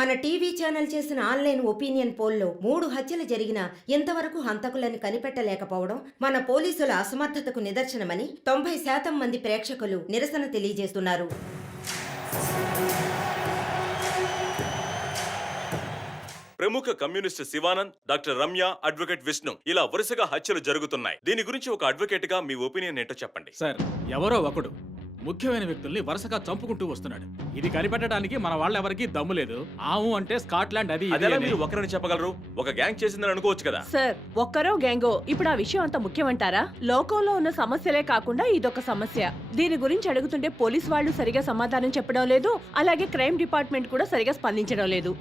మన TV channel చేసిన online opinion పోల్లో 3 హత్యలు జరిగినా ఇంతవరకు హంతకులని కనిపెట్టలేకపోవడం మన పోలీసుల అసమర్థతకు నిదర్శనమని 90% మంది ప్రేక్షకులు నిరసన తెలియజేస్తున్నారు. ప్రముఖ communist Shivanand, doctor Ramya, advocate Vishnu ఇలా వరుసగా హత్యలు జరుగుతున్నాయి. దీని గురించి ఒక అడ్వకేట్ గా మీ ఒపీనియన్ ఏంటో చెప్పండి. సార్, ఎవరో ఒకడు ముఖ్యమైన వ్యక్తుల్ని వరుసగా చంపుకుంటూ వస్తున్నాడు. ఇది కనిపెట్టడానికి మన వాళ్ళెవరికి దమ్ము లేదు. ఆవు అంటే స్కాట్లాండ్ అది అదేలా మీరు ఒకరని చెప్పగలరు? ఒక గ్యాంగ్ చేసిందని అనుకోవచ్చు కదా. సార్, ఒక్కరో గ్యాంగో ఇప్పుడు ఆ విషయం అంత ముఖ్యమంటారా? లోకంలో ఉన్న సమస్యలే కాకుండా ఇదొక సమస్య. దీని గురించి అడుగుతుంటే పోలీస్ వాళ్ళు సరిగా సమాధానం చెప్పడం లేదు, అలాగే క్రైమ్ డిపార్ట్మెంట్ కూడా సరిగా స్పందించడం లేదు.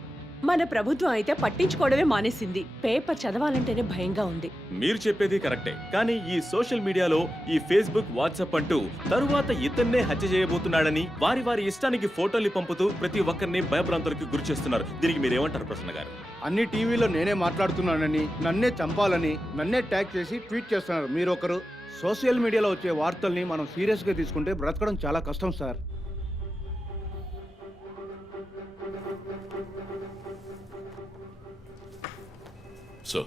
మన ప్రభుత్వం అయితే పట్టించుకోవడమే మానేసింది. పేపర్ చదవాలంటేనే భయంగా ఉంది. మీరు చెప్పేది కరెక్టే, కానీ ఈ సోషల్ మీడియాలో ఈ ఫేస్బుక్, వాట్సాప్ అంటూ తరువాత ఇతన్నే హత్య చేయబోతున్నాడని వారి వారి ఇష్టానికి ఫోటోలు పంపుతూ ప్రతి ఒక్కరిని భయభ్రాంతులకు గురి చేస్తున్నారు. దీనికి మీరేమంటారు ప్రసన్న గారు? అన్ని టీవీలో నేనే మాట్లాడుతున్నానని, నన్నే చంపాలని, నన్నే ట్యాగ్ చేసి ట్వీట్ చేస్తున్నారు మీరొకరు. సోషల్ మీడియాలో వచ్చే వార్తల్ని మనం సీరియస్గా తీసుకుంటే బ్రతకడం చాలా కష్టం సార్. సో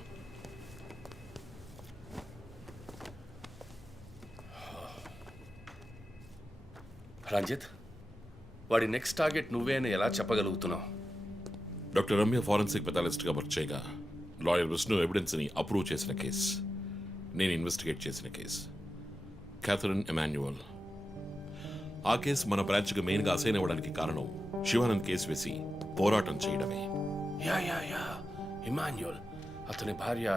రంజిత్, వాడి నెక్స్ట్ టార్గెట్ నువ్వే అని ఎలా చెప్పగలుగుతున్నావు? డాక్టర్ రమ్య ఫారెన్సిక్ పెథాలజిస్ట్గా వర్క్ చేయగా లాయర్ విష్ణు ఎవిడెన్స్ని అప్రూవ్ చేసిన కేస్, నేను ఇన్వెస్టిగేట్ చేసిన కేస్ క్యాథరిన్ ఎమాన్యువల్. ఆ కేసు మన బ్రాంచ్కి మెయిన్గా అసైన్ అవ్వడానికి కారణం శివానంద్ కేసు వేసి పోరాటం చేయడమే. యా యా యా ఇమాన్యుయల్, అతని భార్య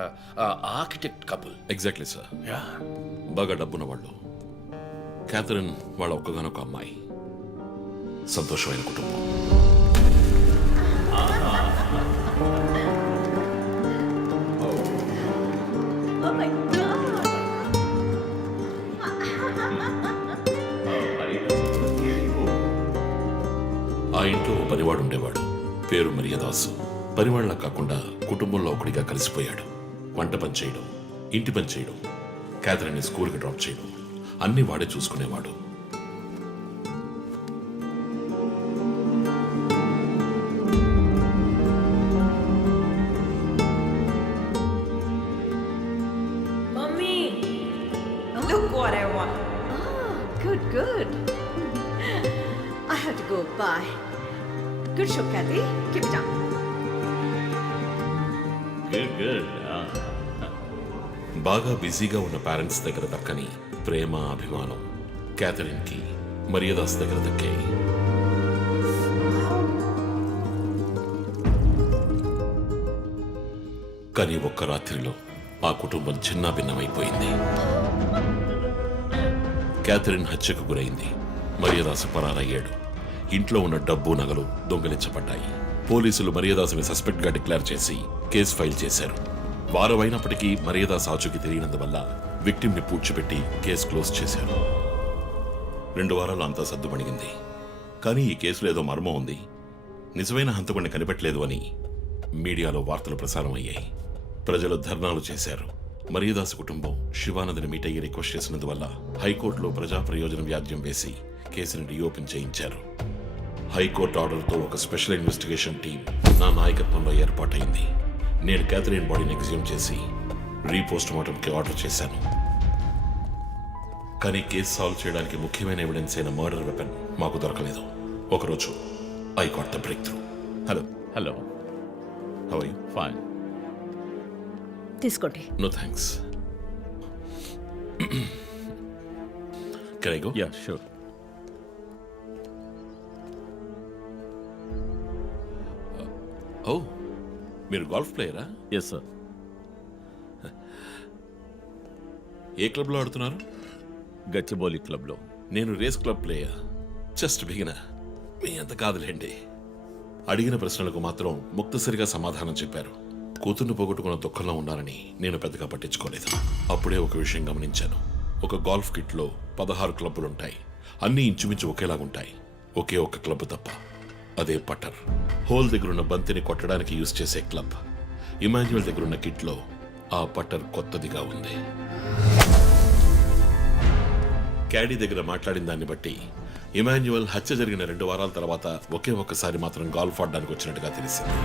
architect couple. Exactly sir. Yeah, బాగా డబ్బున్న వాళ్ళు. క్యాథరిన్ వాళ్ళ ఒక్కగానొక అమ్మాయి. సంతోషమైన కుటుంబం. ఆ ఇంట్లో ఓ పనివాడు ఉండేవాడు, పేరు మరియదాసు. పనివాళ్ళ కాకుండా కుటుంబంలో ఒకడిగా కలిసిపోయాడు. వంట పని చేయడం, ఇంటి పని చేయడం, క్యాథరిన్ని స్కూల్కి డ్రాప్ చేయడం అన్నీ వాడే చూసుకునేవాడు. Mummy, look what I want. Oh, good. I have to go. Bye. Good show, Kathy. Keep it up. బాగా బిజీగా ఉన్న పేరెంట్స్ దగ్గర దక్కని ప్రేమ, అభిమానం క్యాథరిన్కి మరియదాస్ దగ్గర దక్కాయి. కానీ ఒక్క రాత్రిలో ఆ కుటుంబం చిన్నాభిన్నమైపోయింది. క్యాథరిన్ హత్యకు గురైంది. మరియదాసు పరారయ్యాడు. ఇంట్లో ఉన్న డబ్బు, నగలు దొంగిలించబడ్డాయి. పోలీసులు మరియదాసుని సస్పెక్ట్గా డిక్లేర్ చేసి కేసు ఫైల్ చేశారు. వారం అయినప్పటికీ మరియదాస్ ఆచూకీ తెలియనందువల్ల విక్టిమ్ని పూడ్చిపెట్టి కేసు క్లోజ్ చేశారు. 2 వారాలు అంతా సర్దుమణిగింది. కానీ ఈ కేసులో ఏదో మర్మం ఉంది, నిజమైన హంతకుడిని కనిపెట్టలేదు అని మీడియాలో వార్తలు ప్రసారం అయ్యాయి. ప్రజలు ధర్నాలు చేశారు. మరియదాస్ కుటుంబం శివానందని మీట్ అయ్యి రిక్వెస్ట్ చేసినందువల్ల హైకోర్టులో ప్రజా ప్రయోజన వ్యాజ్యం వేసి కేసుని రీఓపెన్ చేయించారు. హైకోర్టు ఆర్డర్తో ఒక స్పెషల్ ఇన్వెస్టిగేషన్ టీం నా నాయకత్వంలో ఏర్పాటైంది. నేను క్యాథరిన్ బాడీని ఎగ్జ్యూమ్ చేసి రీపోస్ట్ మార్టంకి ఆర్డర్ చేశాను. కానీ కేసు సాల్వ్ చేయడానికి ముఖ్యమైన ఎవిడెన్స్ అయిన మర్డర్ వెపన్ మాకు దొరకలేదు. ఒకరోజు I got the breakthrough. Hello. How are you? Fine. తీసుకోండి. No thanks. Can I go? Yeah, sure. Oh, మీరు గోల్ఫ్ ప్లేయరా? Yes sir. ఏ క్లబ్లో ఆడుతున్నారు? గచ్చిబౌలి క్లబ్లో. నేను race club player, just beginner. మీ అంత కాదులేండి. అడిగిన ప్రశ్నలకు మాత్రం ముక్తసరిగా సమాధానం చెప్పారు. కూతుర్ని పోగొట్టుకున్న దుఃఖంలో ఉన్నారని నేను పెద్దగా పట్టించుకోలేదు. అప్పుడే ఒక విషయం గమనించాను. ఒక గోల్ఫ్ కిట్లో 16 క్లబ్బులుంటాయి. అన్నీ ఇంచుమించు ఒకేలాగుంటాయి. ఒకే ఒక్క క్లబ్ తప్ప, అదే పట్టర్. హోల్ దగ్గరున్న బంతిని కొట్టడానికి యూజ్ చేసే క్లబ్. ఇమాన్యుయల్ దగ్గరున్న కిట్లో ఆ పట్టర్ కొత్తదిగా ఉంది. క్యాడీ దగ్గర మాట్లాడిన దాన్ని బట్టి ఇమాన్యువల్ హత్య జరిగిన 2 వారాల తర్వాత ఒకే ఒక్కసారి మాత్రం గాల్ఫ్ ఆడడానికి వచ్చినట్టుగా తెలిసింది.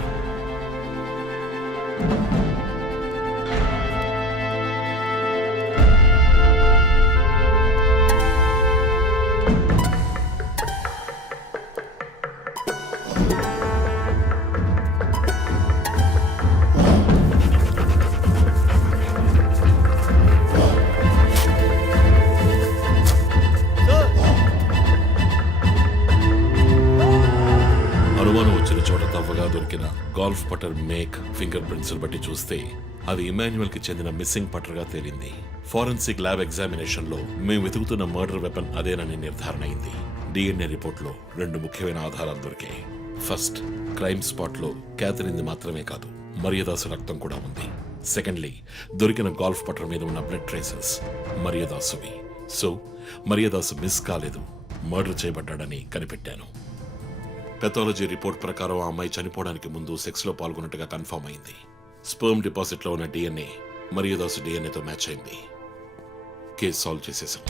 అనుమానం వచ్చిన చోట తవ్వగా దొరికిన గాల్ఫ్ పటర్ మేక్ ఫింగర్ ప్రింట్స్ బట్టి చూస్తే అవి ఇమాన్యువల్ కి చెందిన మిస్సింగ్ పట్టర్గా తేలింది. ఫోరెన్సిక్ ల్యాబ్ ఎగ్జామినేషన్ లో మేము వెతుకుతున్న మర్డర్ వెపన్ అదేనని నిర్ధారణ అయింది. డిఎన్ఏ రిపోర్ట్ లో 2 ముఖ్యమైన ఆధారాలు దొరికాయి. ఫస్ట్, క్రైమ్ స్పాట్ లో క్యాథరిన్ మాత్రమే కాదు, మరియదాసు రక్తం కూడా ఉంది. సెకండ్లీ, దొరికిన గాల్ఫ్ పటర్ మీద ఉన్న బ్లడ్ ట్రేసెస్ మరియదాసువి. సో మరియదాసు మిస్ కాలేదు, మర్డర్ చేయబడ్డాడని కనిపెట్టాను. పెథాలజీ రిపోర్ట్ ప్రకారం ఆ అమ్మాయి చనిపోవడానికి ముందు సెక్స్ లో పాల్గొన్నట్టుగా కన్ఫర్మ్ అయింది. స్పర్మ్ డిపాజిట్ లో ఉన్న డిఎన్ఏ మరియదాసు డిఎన్ఏతో మ్యాచ్ అయింది. కేసు సాల్వ్ చేసేసాం.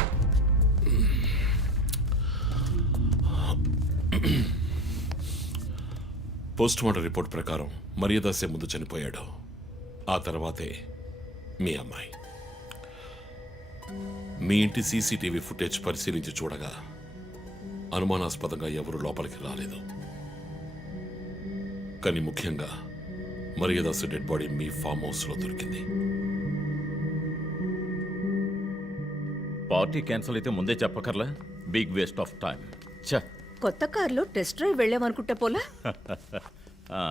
పోస్ట్ మార్టం రిపోర్ట్ ప్రకారం మరియదాసే ముందు చనిపోయాడు, ఆ తర్వాతే మీ అమ్మాయి. మీ ఇంటి సీసీటీవీ ఫుటేజ్ పరిశీలించి చూడగా అనుమానాస్పదంగా ఎవరూ లోపలికి రాలేదు. కానీ ముఖ్యంగా మరియదాసు డెడ్ బాడీ మీ ఫామ్ హౌస్ లో దొరికింది. పార్టీ క్యాన్సిల్ అయితే ముందే చెప్పకర్లా, బిగ్ వేస్ట్ ఆఫ్ టైం. ఛ కొత్త కార్లో టెస్ట్ డ్రైవ్ వెళ్ళామనుకుంటే పోలా. ఆ,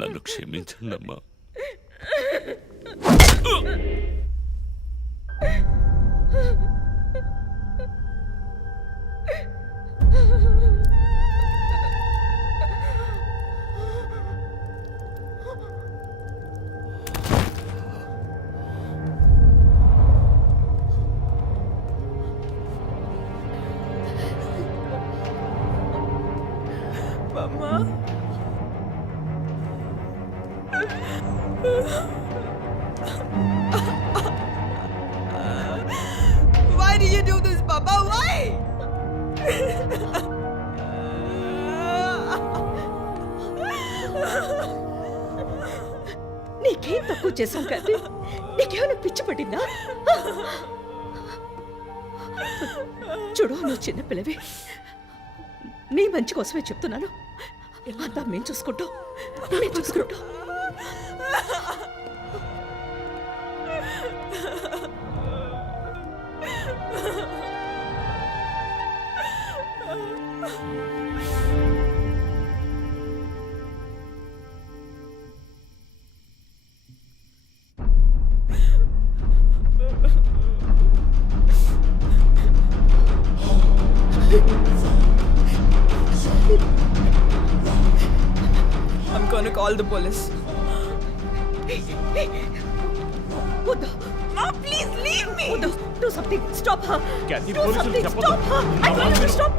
నన్ను క్షమించండమ్మా. Why did you do this, Papa? Why? నీకేం తక్కువ చేశాం కానీ నీకేమైనా పిచ్చి పట్టిందా? చూడు, నువ్వు చిన్న పిల్లవి, నీ మంచి కోసమే చెప్తున్నాను. అంతా మేము చూసుకుంటాం. I'm gonna call the police. వద్దు. Mom, please leave me. వద్దు. Do something. Stop her. Kathy, Do పోలీసులు something. చెప్పొద్దు. Stop her. I told you to stop.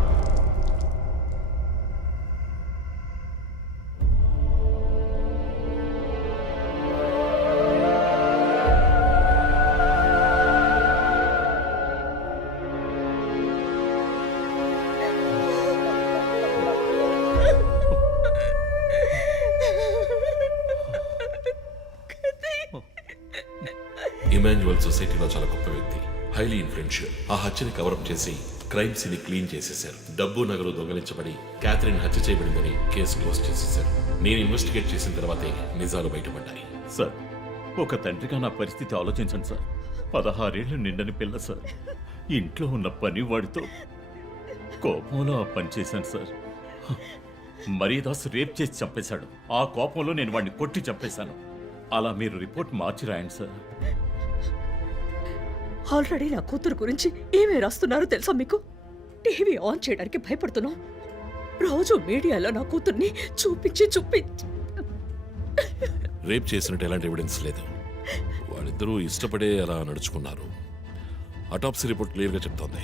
Emmanuel సొసైటీలో చాలా గొప్ప వ్యక్తి, హైలీ ఇన్ఫ్లుయెన్షియల్. ఆ హత్యని కవరప్ చేసి క్రైమ్ సీన్ క్లీన్ చేసేశారు. డబ్బు నగలు దొంగలించబడి క్యాథరిన్ హత్య చేయబడిందని కేసు క్లోజ్ చేసేశారు. నేను ఇన్వెస్టిగేట్ చేసిన తర్వాతే నిజాలు బయటపడ్డాయి. సార్, ఒక తండ్రిగా నా పరిస్థితి ఆలోచించండి సార్. 16 ఏళ్ళు నిండని పిల్ల సార్. ఇంట్లో ఉన్న పని వాడితో కోపంలో ఆ పని చేశాను సార్. మరియదాస్ రేప్ చేసి చంపేశాడు. ఆ కోపంలో నేను వాడిని కొట్టి చంపేశాను. అలా మీరు రిపోర్ట్ మార్చి రాయండి సార్. ఆల్రెడీ నా కూతురు గురించి ఏమేమి రాస్తున్నారో తెలుసా మీకు? టీవీ ఆన్ చేయడానికి భయపడుతున్నాం. రోజు మీడియాలో నా కూతుర్ని చూపించి రేప్ చేసినట్టు ఎలాంటి ఎవిడెన్స్ లేదు. వాళ్ళిద్దరూ ఇష్టపడే అలా నడుచుకున్నారు. అటాప్సీ రిపోర్ట్ క్లియర్గా చెప్తోంది.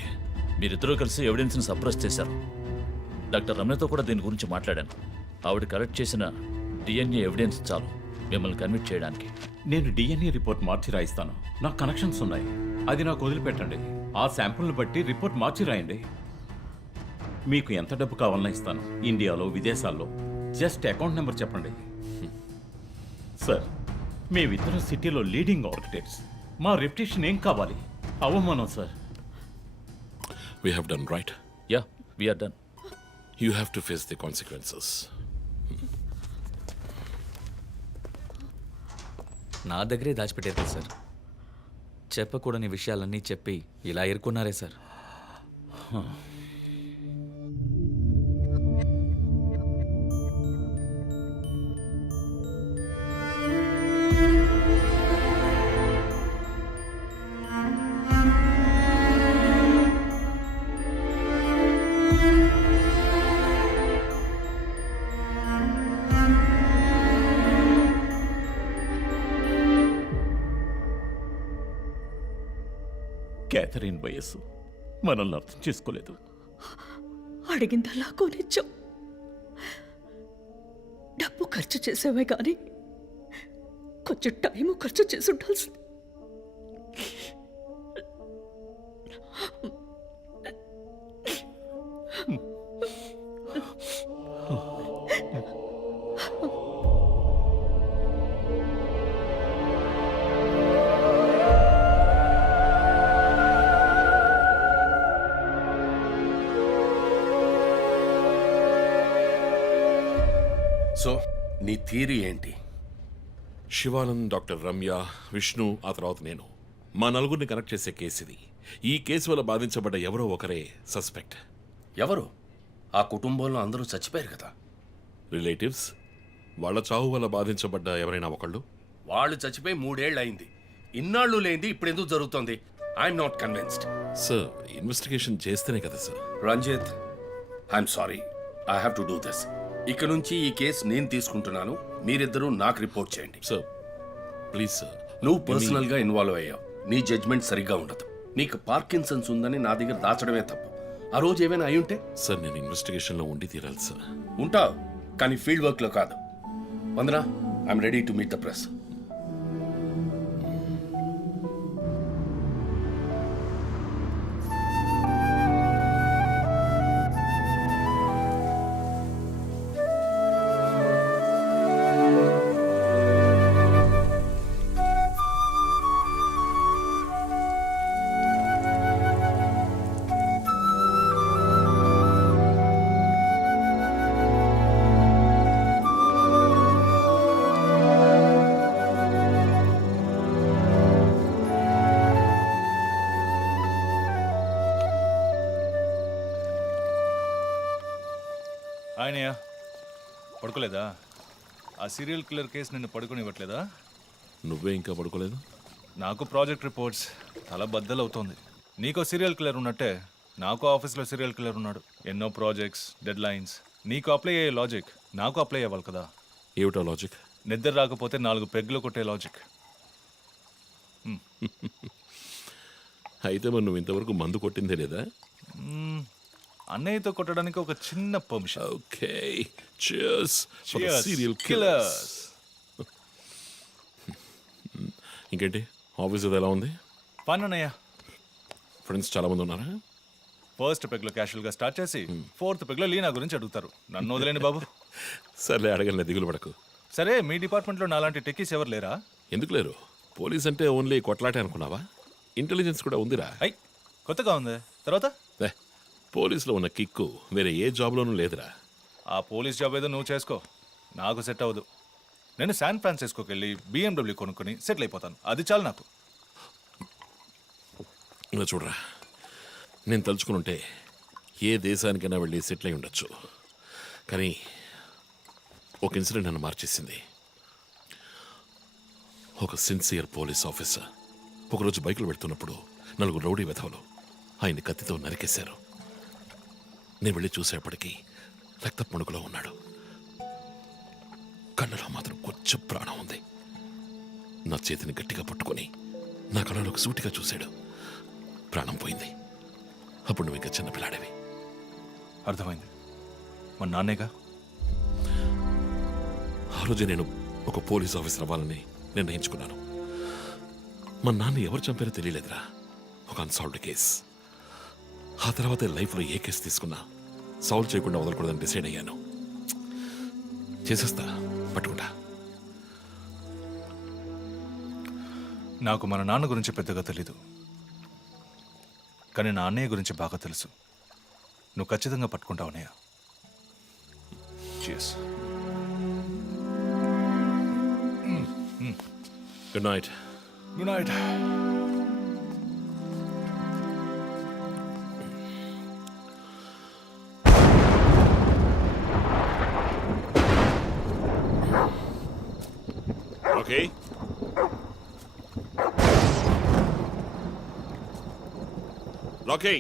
మీరిద్దరూ కలిసి ఎవిడెన్స్ని సప్రెస్ చేశారు. డాక్టర్ రమ్యతో కూడా దీని గురించి మాట్లాడాను. ఆవిడ కలెక్ట్ చేసిన డిఎన్ఏ ఎవిడెన్స్ చాలు మిమ్మల్ని కన్విట్ చేయడానికి. నేను డిఎన్ఏ రిపోర్ట్ మార్చి రాయిస్తాను. నాకు కనెక్షన్స్ ఉన్నాయి. అది నాకు వదిలిపెట్టండి. ఆ శాంపుల్ని బట్టి రిపోర్ట్ మార్చి రాయండి. మీకు ఎంత డబ్బు కావాలన్నా ఇస్తాను. ఇండియాలో, విదేశాల్లో. జస్ట్ అకౌంట్ నెంబర్ చెప్పండి. సార్, మేమిద్దరం సిటీలో లీడింగ్ ఆర్కిటెక్ట్స్. మా రెప్యుటేషన్ ఏం కావాలి? అవమానం sir. We have done right. Yeah, we are done. You have to face the consequences. నా దగ్గరే దాచిపెట్టారు కదా సార్. చెప్పకూడని విషయాలన్నీ చెప్పి ఇలా ఇరుక్కున్నారే సార్. క్యాథరిన్ వయస్సు మనల్ని అర్థం చేసుకోలేదు. అడిగిందల్లా కొనిచ్చాం. డబ్బు ఖర్చు చేసామే కానీ కొంచెం టైము ఖర్చు చేసి ఉండాల్సింది. సో నీ థియరీ ఏంటి? శివానంద్, డాక్టర్ రమ్య, విష్ణు, ఆ తర్వాత నేను, మా నలుగురిని కనెక్ట్ చేసే కేసు ఇది. ఈ కేసు వల్ల బాధించబడ్డ ఎవరో ఒకరే సస్పెక్ట్. ఎవరు? ఆ కుటుంబంలో అందరూ చచ్చిపోయారు కదా. రిలేటివ్స్. వాళ్ళ చావు వల్ల బాధించబడ్డ ఎవరైనా ఒకళ్ళు. వాళ్ళు చచ్చిపోయి 3 ఏళ్ళు అయింది. ఇన్నాళ్ళు లేనిది ఇప్పుడు ఎందుకు జరుగుతోంది? I'm not convinced. Sir, investigation చేస్తేనే కదా sir. Ranjit, I'm sorry, I have to do this. ఇక నుంచి ఈ కేసు నేను తీసుకుంటున్నాను. మీరిద్దరూ నాకు రిపోర్ట్ చేయండి. Sir please sir. నువ్వు పర్సనల్ గా ఇన్వాల్వ్ అయ్యావు. నీ జడ్జ్మెంట్ సరిగ్గా ఉండదు. నీకు పార్కిన్సన్స్ ఉందని నా దగ్గర దాచడమే తప్పు. ఆ రోజు ఏమైనా అయి ఉంటే? సార్, నేను ఇన్వెస్టిగేషన్లో ఉండి తీరాలి సార్. ఉంటావు, కానీ ఫీల్డ్ వర్క్ లో కాదు. Vandana, I'm ready to meet the press. ఆయనయ్య పడుకోలేదా? ఆ సీరియల్ కిల్లర్ కేసు నిన్ను పడుకోనివ్వట్లేదా? నువ్వే ఇంకా పడుకోలేదు? నాకు ప్రాజెక్ట్ రిపోర్ట్స్ తల బద్దలవుతోంది. నీకో సీరియల్ కిల్లర్ ఉన్నట్టే నాకు ఆఫీస్లో సీరియల్ కిల్లర్ ఉన్నాడు. ఎన్నో ప్రాజెక్ట్స్, డెడ్ లైన్స్. నీకు అప్లై అయ్యే లాజిక్ నాకు అప్లై అవ్వాలి కదా. ఏమిటో లాజిక్? నిద్ర రాకపోతే 4 పెగ్గులు కొట్టే లాజిక్. అయితే మరి నువ్వు ఇంతవరకు మందు కొట్టిందే లేదా? అన్నయ్యతో కొట్టడానికి ఒక చిన్న permission. Okay, cheers for the Cheers, serial killers. ఇంకేంటి, ఆఫీస్ అది ఎలా ఉంది? ఫన్ అన్నయ్య. ఫ్రెండ్స్ చాలా మంది ఉన్నారా? ఫస్ట్ పెగ్లో క్యాషువల్గా స్టార్ట్ చేసి 4th పెగ్లో లీనా గురించి అడుగుతారు. నన్ను వదిలేండి బాబు. సర్లే, అడగలే, దిగులు పడకు. సరే, మీ డిపార్ట్మెంట్లో నాలాంటి టెక్కీస్ ఎవరు లేరా? ఎందుకు లేరు? పోలీస్ అంటే ఓన్లీ కొట్లాటే అనుకున్నావా? ఇంటెలిజెన్స్ కూడా ఉందిరా. అయ్, కొత్తగా ఉంది. తర్వాత పోలీసులో ఉన్న కిక్కు వేరే ఏ జాబ్లోనూ లేదురా. ఆ పోలీస్ జాబ్ ఏదో నువ్వు చేసుకో, నాకు సెట్ అవ్వదు. నేను శాన్ ఫ్రాన్సిస్కోకి వెళ్ళి BMW కొనుక్కొని సెటిల్ అయిపోతాను. అది చాలు నాకు. ఇలా చూడరా, నేను తలుచుకుని ఉంటే ఏ దేశానికైనా వెళ్ళి సెటిల్ అయి ఉండొచ్చు. కానీ ఒక ఇన్సిడెంట్ నన్ను మార్చేసింది. ఒక సిన్సియర్ పోలీస్ ఆఫీసర్ ఒకరోజు బైకులు పెడుతున్నప్పుడు 4 రౌడీ వెధవలు ఆయన్ని కత్తితో నరికేశారు. నేను వెళ్ళి చూసేపటికి రక్త పుణుకులో ఉన్నాడు. కళ్ళలో మాత్రం కొంచెం ప్రాణం ఉంది. నా చేతిని గట్టిగా పట్టుకొని నా కళ్ళలోకి సూటిగా చూశాడు. ప్రాణం పోయింది. అప్పుడు నువ్వు ఇంకా చిన్నపిల్లాడేవి. అర్థమైంది. మా నాన్నేగా. ఆ రోజే నేను ఒక పోలీస్ ఆఫీసర్ అవ్వాలని నిర్ణయించుకున్నాను. మా నాన్న ఎవరు చంపారో తెలియలేదురా. ఒక అన్సాల్వ్డ్ కేస్. ఆ తర్వాత లైఫ్లో ఏ కేసు తీసుకున్నా సాల్వ్ చేయకుండా వదలకూడదని డిసైడ్ అయ్యాను. చేసేస్తా, పట్టుకుంటా. నాకు మన నాన్న గురించి పెద్దగా తెలీదు, కానీ నా అన్నయ్య గురించి బాగా తెలుసు. నువ్వు ఖచ్చితంగా పట్టుకుంటావు అన్నయ్య. Cheers. Good night. Good night. Okay. Rocky.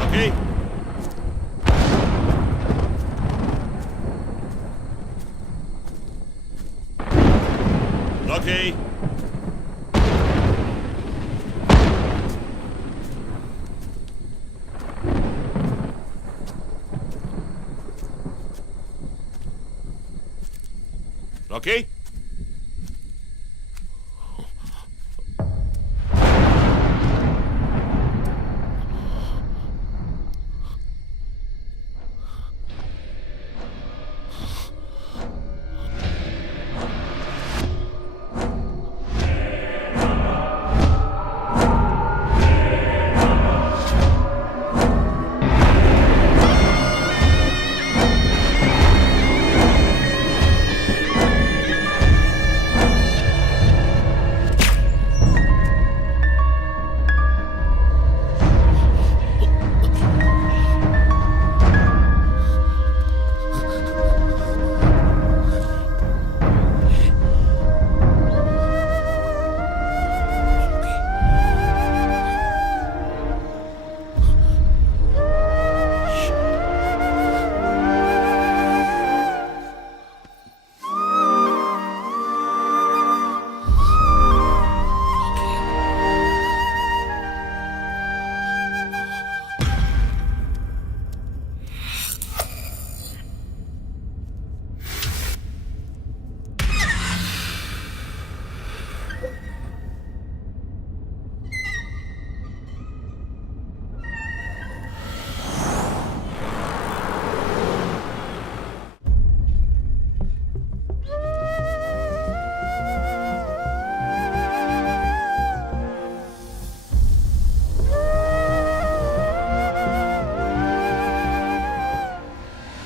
Rocky. Rocky. Rocky?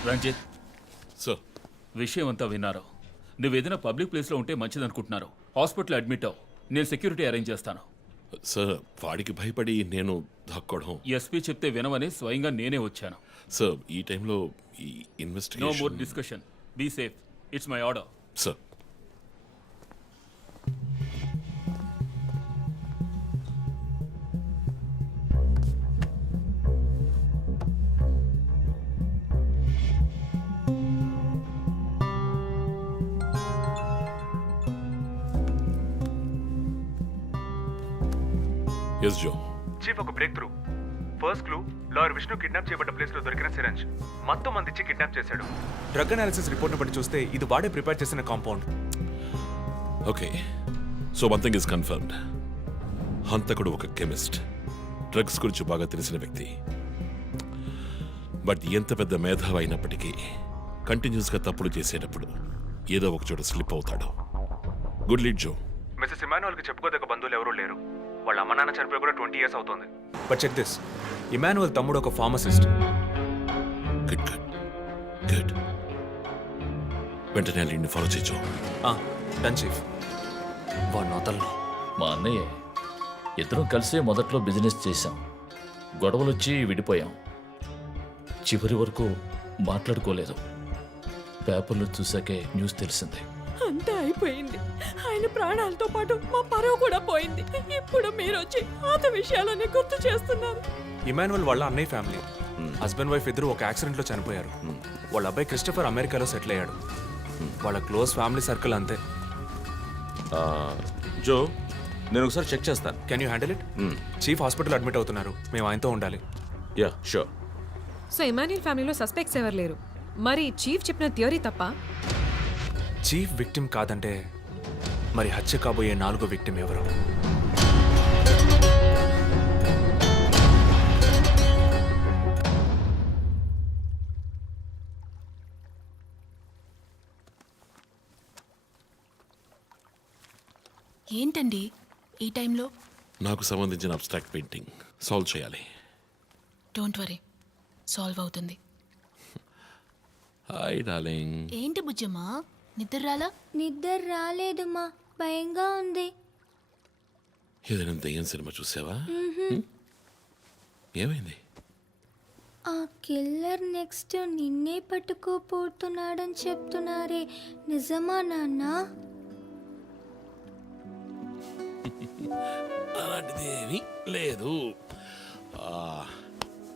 Ranjit, sir, విషయం అంతా విన్నారు. నువ్వు ఏదైనా పబ్లిక్ ప్లేస్లో ఉంటే మంచిదనుకుంటున్నారు. హాస్పిటల్ అడ్మిట్ అవ్వు. నేను సెక్యూరిటీ అరేంజ్ చేస్తాను. సార్, వాడికి భయపడి నేను దాక్కోవడం. ఎస్పీ చెప్తే వినవని స్వయంగా నేనే వచ్చాను. సార్, ఈ టైంలో ఈ no more investigation. Discussion. Be safe. It's my order. Sir, yes Joe. Chief, ఒక breakthrough. First clue, lawyer Vishnu kidnap చేయబడ్డ ప్లేస్ లో దొరికిన సిరంజ్ మొత్తం మందిచ్చి కిడ్నాప్ చేశాడు. డ్రగ్ అనాలిసిస్ రిపోర్ట్ బట్టి చూస్తే ఇది వాడే ప్రిపేర్ చేసిన compound. Okay, so one thing is confirmed. హంతకుడు ఒక కెమిస్ట్, డ్రగ్స్ గురించి బాగా తెలిసిన వ్యక్తి. బట్ ఎంత పెద్ద మేధావి అయినప్పటికీ కంటిన్యూస్గా తప్పులు చేసేటప్పుడు ఏదో ఒక చోట స్లిప్ అవుతాడు. గుడ్ లీడ్ జో. మిస్సెస్ ఇమానువల్కి చెప్పుకోదగ్గ బంధువులు ఎవరూ లేరు. వాళ్ళ అమ్మ నాన్న చనిపోయి కూడా 20 years అవుతుంది. బట్ చెక్ దిస్, ఇమానువల్ తమ్ముడు ఒక ఫార్మసిస్ట్. Good good good. వెంటనే లీడ్ని ఫాలో చేయొచ్చు. Done chief. వాడు నోతల్లో. మా అన్నయ్య ఇద్దరం కలిసే మొదట్లో బిజినెస్ చేశాం. గొడవలొచ్చి విడిపోయాం. చివరి వరకు మాట్లాడుకోలేదు. పేపర్లో చూసాకే న్యూస్ తెలిసింది. అంతా అయిపోయింది. ఆయన ప్రాణాలతో పాటు మా పరువు కూడా పోయింది. ఇప్పుడు మీరు వచ్చి పాత విషయాలన్నీ గుర్తు చేస్తున్నారు. ఇమాన్యువల్ వాళ్ళ అన్నయ్య ఫ్యామిలీ హస్బెండ్ వైఫ్ ఇద్దరు ఒక యాక్సిడెంట్లో చనిపోయారు. వాళ్ళ అబ్బాయి క్రిస్టఫర్ అమెరికాలో సెటిల్ అయ్యాడు. వాళ్ళ క్లోజ్ ఫ్యామిలీ సర్కిల్ అంతే. జో, నేను ఒకసారి చెక్ చేస్తాను. Can you handle it? Chief hospital admit అవుతున్నారు, మేము ఆయనతో ఉండాలి. Yeah sure. సో ఇమాన్యుయల్ ఫ్యామిలీలో సస్పెక్ట్స్ ఎవరు లేరు. మరి చీఫ్ చెప్పిన థియరీ తప్ప? చీఫ్ విక్టిమ్ కాదంటే మరి హత్య కాబోయే 4వ విక్టిమ్ ఎవరు? ఏంటండి ఈ టైంలో? నాకు సంబంధించిన అబ్స్ట్రాక్ట్ పెయింటింగ్ సాల్వ్ చేయాలి. డోంట్ వరీ, సాల్వ్ అవుతుంది. Hi darling. ఏంటి బుజ్జమ్మా, నిద్ర రాలా? నిద్ర రాలేదుమా, భయంగా ఉంది. ఏదైనా దెయ్యం సినిమా చూసావా? ఏమైంది? ఆ కిల్లర్ నెక్స్ట్ నిన్నే పట్టుకోపోతున్నాడని చెప్తున్నారే, నిజమా నాన్న? అలాంటిదేమీ లేదు.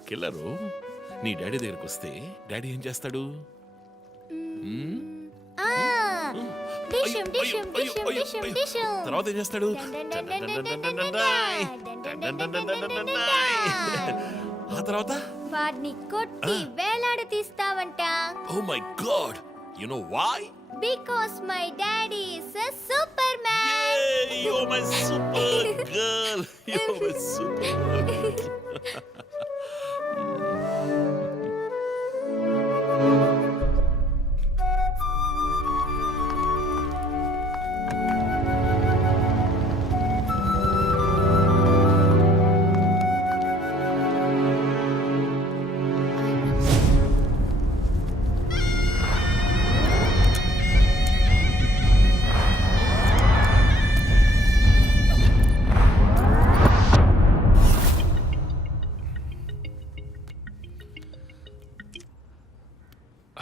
కిల్లరు నీ డాడీ దగ్గరికి వస్తే డాడీ ఏం చేస్తాడు? తర్వాత ఏం చేస్తాడు? ఆ తర్వాత వాడిని కొట్టి వేలాడ తీస్తావంట. Oh my god, you know why? Because my daddy is a Superman. Yay, you're my super girl. You're my super girl.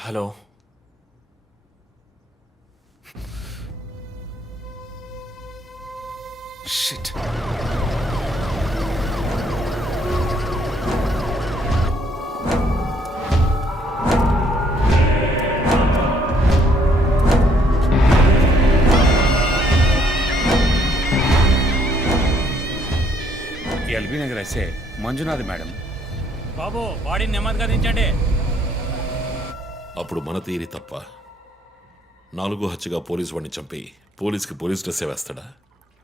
Hello, shit. LB Nagar SA Manjunath madam. బాబు, బాడీని నెమ్మదిగా దించండి. అప్పుడు మన తీరి తప్ప 4 హత్యగా పోలీస్ వాడిని చంపి పోలీస్కి పోలీస్ డ్రెస్ వేస్తాడా?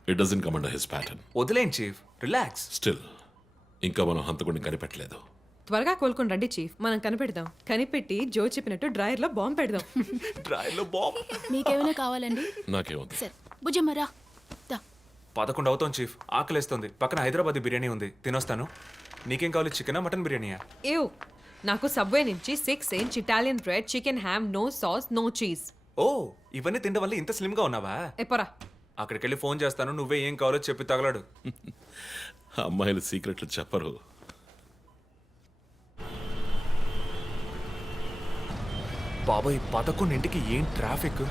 It doesn't come under his pattern. వదిలేండి చీఫ్, రిలాక్స్. స్టిల్ ఇంకా మనం హంతకుడిని కనిపెట్టలేదు. త్వరగా కోలుకొని రండి చీఫ్, మనం కనిపెడదాం. కనిపెట్టి జో చెప్పినట్టు డ్రాయర్లో బాంబు పెడదాం. డ్రాయర్లో బాంబ్? మీకేమైనా కావాలండి? నాకేముంది. సరే బుజ్జమ్మరా. 11 అవుతాం చీఫ్, ఆకలేస్తుంది. పక్కన హైదరాబాద్ బిర్యానీ ఉంది, తినొస్తాను. నీకేం కావాలి, చికెనా మటన్ బిర్యానీయా? ఏవ్, నాకు సబ్వే నుంచి 6 inch Italian bread, chicken ham, no sauce, no cheese. Oh, ఇవన్నీ తినడం వల్ల ఇంత స్లిమ్గా ఉన్నావా? ఎప్పరా, అక్కడికి వెళ్ళి ఫోన్ చేస్తాను, నువ్వే ఏం కావాలో చెప్పి తగలాడు. అమ్మాయిలు సీక్రెట్లు చెప్పరు. బాబాయ్, 11ంటికి ఏం ట్రాఫిక్?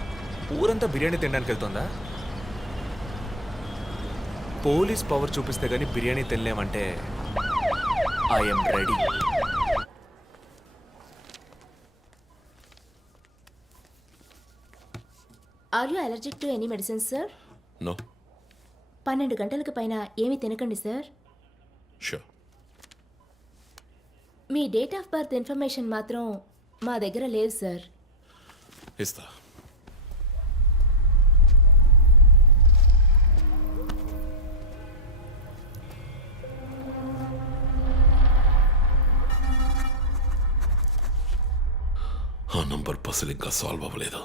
ఊరంతా బిర్యానీ తినడానికి వెళ్తుందా? పోలీస్ పవర్ చూపిస్తే గానీ బిర్యానీ తినలేమంటే I'm ready. Are you allergic to any medicine sir? No. 12 గంటలకు పైన ఏమీ తినకండి సార్. షూర్. మీ డేట్ ఆఫ్ బర్త్ ఇన్ఫర్మేషన్ మాత్రం మా దగ్గర లేదు సార్. ఇస్తా. ఆ నంబర్ పసిల్ ఇంకా సాల్వ్ అవ్వలేదు.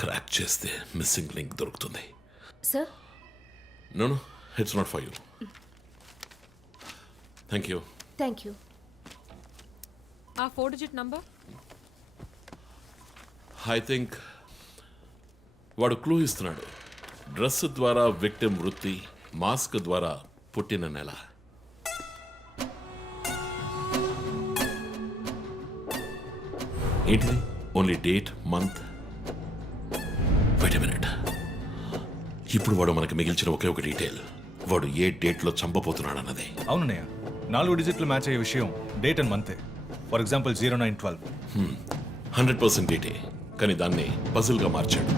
క్రాక్ చేస్తే మిస్సింగ్ లింక్ దొరుకుతుంది. Sir? No, it's not for you. Thank you. Thank you. ఆ 4 డిజిట్ నంబర్? ఐ థింక్ వాడు క్లూ ఇస్తున్నాడు. డ్రెస్ ద్వారా విక్టిమ్ వృత్తి, మాస్క్ ద్వారా పుట్టిన నెల. ఏంటిది? Only date, month. Wait a minute. ఇప్పుడు వాడు మనకి మిగిల్చిన ఒకే ఒక డీటెయిల్, వాడు ఏ డేట్లో చంపబోతున్నాడు అన్నదే. అవునన్నయ్య, 4 డిజిట్లు మ్యాచ్ అయ్యే విషయం డేట్ అండ్ మంతే. For example 0912. 100% డేటే, కానీ దాన్ని పజిల్గా మార్చాడు.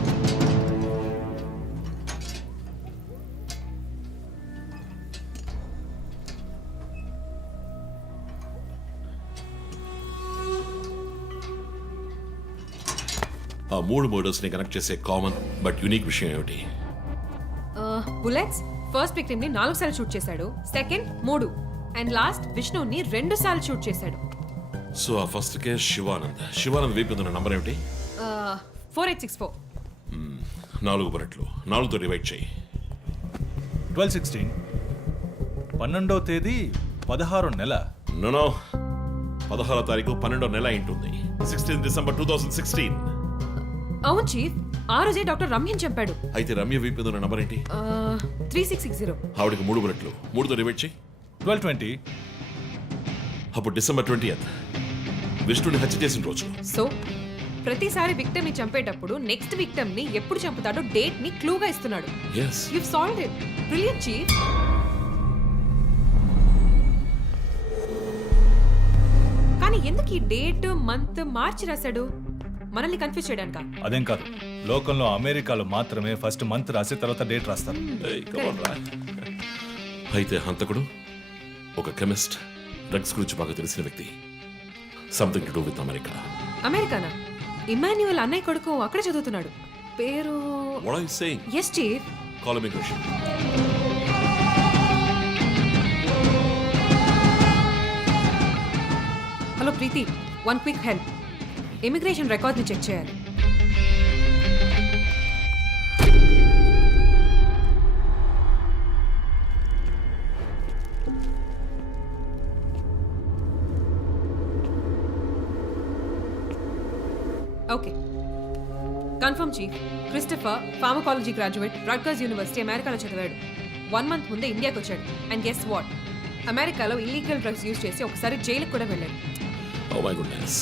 ఆ 3 మర్డర్స్ ని కనెక్ట్ చేసే కామన్ బట్ యూనిక్ విషయం ఏమిటి? బుల్లెట్స్ ఫస్ట్ విక్టిమ్ ని 4 సార్లు షూట్ చేశాడు, సెకండ్ 3, అండ్ లాస్ట్ విష్ణుని 2 సార్లు షూట్ చేశాడు. సో ఆ ఫస్ట్ కేస్ శివానంద్ వీపు ఉన్న నంబర్ ఏమిటి? 4864. 4 బుల్లెట్లు, 4తో డివైడ్ చేయి. 12/16. 12వ తేదీ 16వ నెల. నో 16వ తారీఖు 12వ నెల ఉంటుంది. 16 డిసెంబర్ 2016. అవును చీఫ్, ఆ రోజే డాక్టర్ రమ్యని చంపాడు. అయితే రమ్య వీపు ఉన్న నంబర్ ఏంటి? 3660. ఆవిడకి 3 బుల్లెట్లు, 3తో డివైడ్ చేయి. 12/20. అప్పుడు డిసెంబర్ 20th విష్ణుని హత్య చేసిన రోజు. సో ప్రతిసారి విక్టిమ్ ని చంపేటప్పుడు నెక్స్ట్ విక్టిమ్ ని ఎప్పుడు చంపుతాడో డేట్ ని క్లూగా ఇస్తున్నాడు. Yes. You've solved it. Brilliant, chief. కానీ ఎందుకు ఈ డేట్ మంత్ మార్చి రాశాడు? మనల్ని కన్ఫ్యూజ్ చేయడానికా? అదేం కాదు, లోకంలో అమెరికాలో మాత్రమే ఫస్ట్ మంత్ రాసి తర్వాత డేట్ రాస్తారు. Hey, come on, రా. అయితే హంతకుడు ఒక కెమిస్ట్, డ్రగ్స్ గురించి బాగా తెలిసిన వ్యక్తి. Something to do with America. అమెరికానా? ఇమాన్యుయల్ అన్నయ్య కొడుకు అక్కడ చదువుతున్నాడు. పేరు What are you saying? Yes, chief. Call immigration. Hello Preeti, one quick help. Immigration రికార్డ్ని చెక్ చేయాలి. Okay, confirm chief. Christopher pharmacology graduate, Rutgers university, అమెరికాలో చదివాడు. 1 month ముందే ఇండియాకి వచ్చాడు. అండ్ గెస్ వాట్, అమెరికాలో ఇల్లీగల్ డ్రగ్స్ యూజ్ చేసి ఒకసారి జైలుకి కూడా వెళ్ళాడు. Oh my goodness.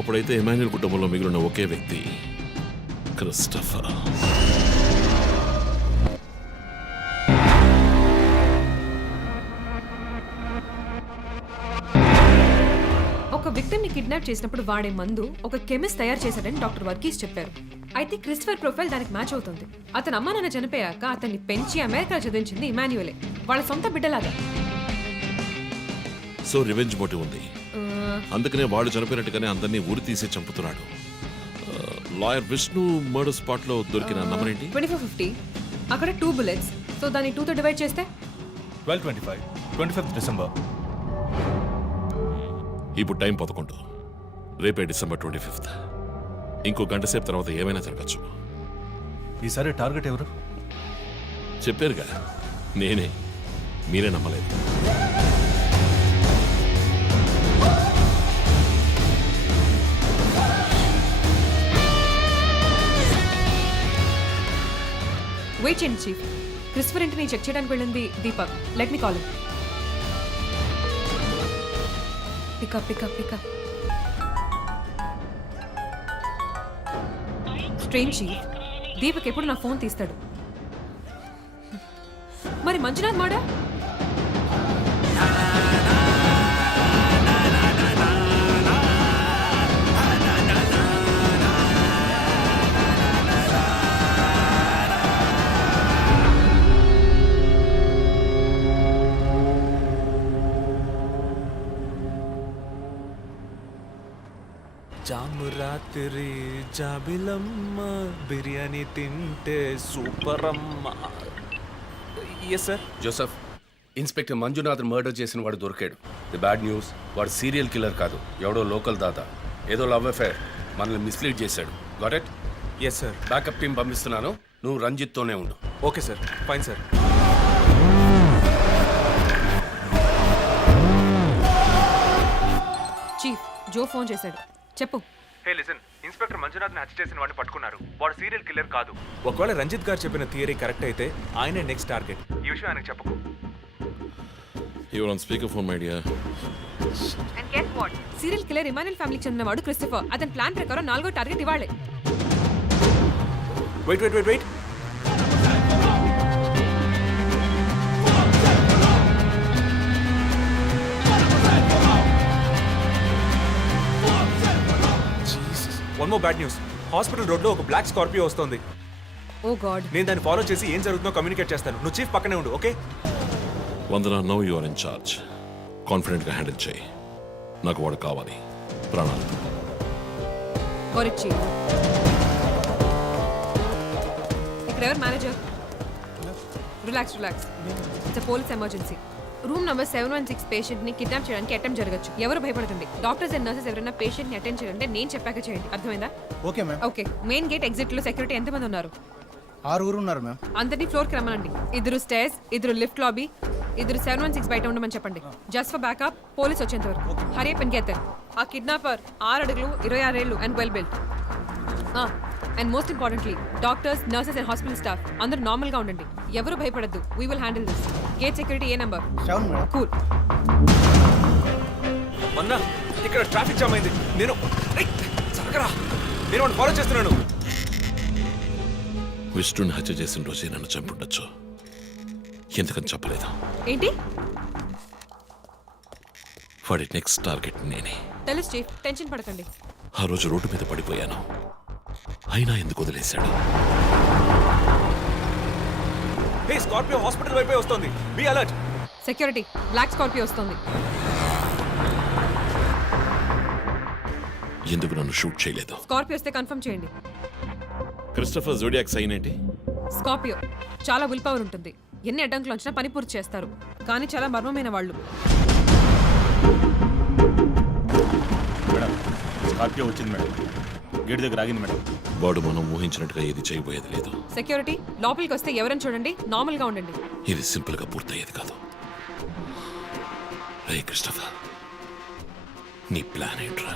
అప్పుడైతే ఎమాన్యుయల్ కుటుంబంలో మిగిలిన ఒకే వ్యక్తి క్రిస్టఫర్. ఒక విక్టిమ్ ని కిడ్నాప్ చేసినప్పుడు వాడే మందు ఒక కెమిస్ట్ తయారు చేశాడని డాక్టర్ వర్గీస్ చెప్పారు. అయితే క్రిస్టఫర్ ప్రొఫైల్ దానికి మ్యాచ్ అవుతుంది. అతను అమ్మ నాన్న చనిపోయాక అతన్ని పెంచి అమెరికా చదివించింది ఇమాన్యుయలే, వాళ్ళ సొంత బిడ్డలాగా. సో రివెంజ్ మోటివ్ ఉంది, అందుకనే వాడు చనిపోయినట్టుగానే అందరినీ ఊరి తీసి చంపుతున్నాడు. లాయర్ విష్ణు మర్డర్ స్పాట్ లో దొరికిన నంబర్ ఏంటి? 2450. అక్కడ 2 bullets. సో దాన్ని 2తో డివైడ్ చేస్తే 12/25. 25th December. ఇప్పుడు టైం 11. రేపే డిసెంబర్ 25th. ఇంకో గంట సేపు తర్వాత ఏమైనా జరగచ్చు. ఈసారి టార్గెట్ ఎవరు? చెప్పారుగా, నేనే. మీరే నమ్మలేదు. వెయిట్ చేయండి చీఫ్. క్రిస్టఫర్ ఇంటిని చెక్ చేయడానికి వెళ్ళింది Deepak. Let me call him. Pick up pick up pick up. Strange chief, Deepak ఎప్పుడు నా ఫోన్ తీస్తాడు. మరి మంజునాథ్ మాడా? జాము రాత్రి జాబిలమ్మ బిర్యానీ తింటే సూపర్ అమ్మ. Yes sir. Joseph, inspector Manjunath murder చేసిన వాడు దొరికాడు. ది బ్యాడ్ న్యూస్, వాడు సీరియల్ కిల్లర్ కాదు, ఎవడో లోకల్ దాదా. ఏదో లవ్ అఫైర్, మనల్ని మిస్లీడ్ చేశాడు. Got it? Yes sir. Backup team పంపిస్తున్నాను, నువ్వు రంజిత్తోనే ఉండు. Okay sir, fine sir. Chief, Joe phone చేశాడు. చెప్పు. హే లిసన్, ఇన్స్పెక్టర్ మంజునాథ్ని హత్య చేసిన వాడిని పట్టుకున్నారు. వాడు సీరియల్ కిల్లర్ కాదు. ఒకవేళ రంజిత్ గారు చెప్పిన థియరీ కరెక్ట్ అయితే ఆయనే నెక్స్ట్ టార్గెట్. ఈ విషయం ఆయనకు చెప్పకు. You are on speakerphone, my dear. And guess what? Serial killer Emmanuel ఫ్యామిలీకి చెందినవాడు క్రిస్టఫర్. అతని ప్లాన్ ప్రకారం 4వ టార్గెట్ ఇవాళే. Wait wait wait wait one more bad news. Hospital రోడ్లో ఒక బ్లాక్ స్కార్పియో వస్తుంది. Oh god. నేను దాన్ని ఫాలో చేసి ఏం జరుగుతుందో కమ్యూనికేట్ చేస్తాను. నువ్వు చీఫ్ పక్కనే ఉండు, okay? Vandana, no you are in charge. కాన్ఫిడెంట్గా హ్యాండిల్ చేయి. నాకు వాడు కావాలి, ప్రాణాలు. గోరిచ్చి ఇక్కడ ఎవరు manager? Relax relax. It's police emergency. Room number 716 patient ని కిడ్నాప్ చేయడానికి అటెంప్ట్ జరగచ్చు. ఎవరు భయపడకండి. డాక్టర్స్ అండ్ నర్సెస్ ఎవరైనా పేషెంట్ ని అటెండ్ చేయాలంటే నేను చెప్పాక చేయండి. అర్థమైందా? Okay ma'am. Okay. Main gate exit లో సెక్యూరిటీ ఎంతమంది ఉన్నారు? 6 ఉన్నారు మ్యామ్. అందరినీ ఫ్లోర్ కి రమ్మనండి. 2 స్టేర్స్, 2 లిఫ్ట్ లాబీ, 2 716 బయట ఉండమని చెప్పండి. జస్ట్ ఫర్ బ్యాకప్, పోలీస్ వచ్చేంత వరకు. హరీ పెన్ గెట్. ఆ కిడ్నాపర్ 6 అడుగులు 26 ఏళ్ళు and well built. And most importantly doctors, nurses and hospital staff అందరూ నార్మల్ గా ఉండండి. ఎవరు భయపడద్దు. We will handle this. Gate security A number? 7 madam. Cool. అన్నా, ఇక్కడ ట్రాఫిక్ జామ్ అయింది. నేను చక్కరా, నేను వాడిని ఫాలో చేస్తున్నాను. విష్ణుని హత్య చేసిన రోజే నన్ను చంపుండొచ్చు. ఎందుకని చెప్పలేదు? ఏంటి? వాడి నెక్స్ట్ టార్గెట్ నేనే. తెలుసు చీఫ్, టెన్షన్ పడకండి. ఆ రోజు రోడ్డు మీద పడిపోయాను, అయినా ఎందుకు వదిలేశాడు? హే, స్కార్పియో హాస్పిటల్ వైపే వస్తుంది. Be alert. Security, black Scorpio వస్తుంది. ఎందుకు నన్ను షూట్ చేయలేదు? స్కార్పియో వస్తే కన్ఫర్మ్ చేయండి. క్రిస్టఫర్ జోడియాక్ సైన్ ఏంటి? స్కార్పియో చాలా విల్ పవర్ ఉంటుంది. ఎన్ని అడ్డంకులు వచ్చినా పని పూర్తి చేస్తారు. కానీ చాలా మర్మమైన వాళ్ళు. మేడం, స్కార్పియో వచ్చింది మేడం. గేట్ దగ్గర ఆగింది మేడం. వాడు మనం ఊహించినట్టుగా ఏది చేయబోయేది లేదు. సెక్యూరిటీ, లోపలికి వస్తే ఎవరైనా చూడండి, నార్మల్ గా ఉండండి. ఇది సింపుల్ గా పూర్తయ్యేది కాదు. రే క్రిస్టఫర్, నీ ప్లాన్ ఏంట్రా?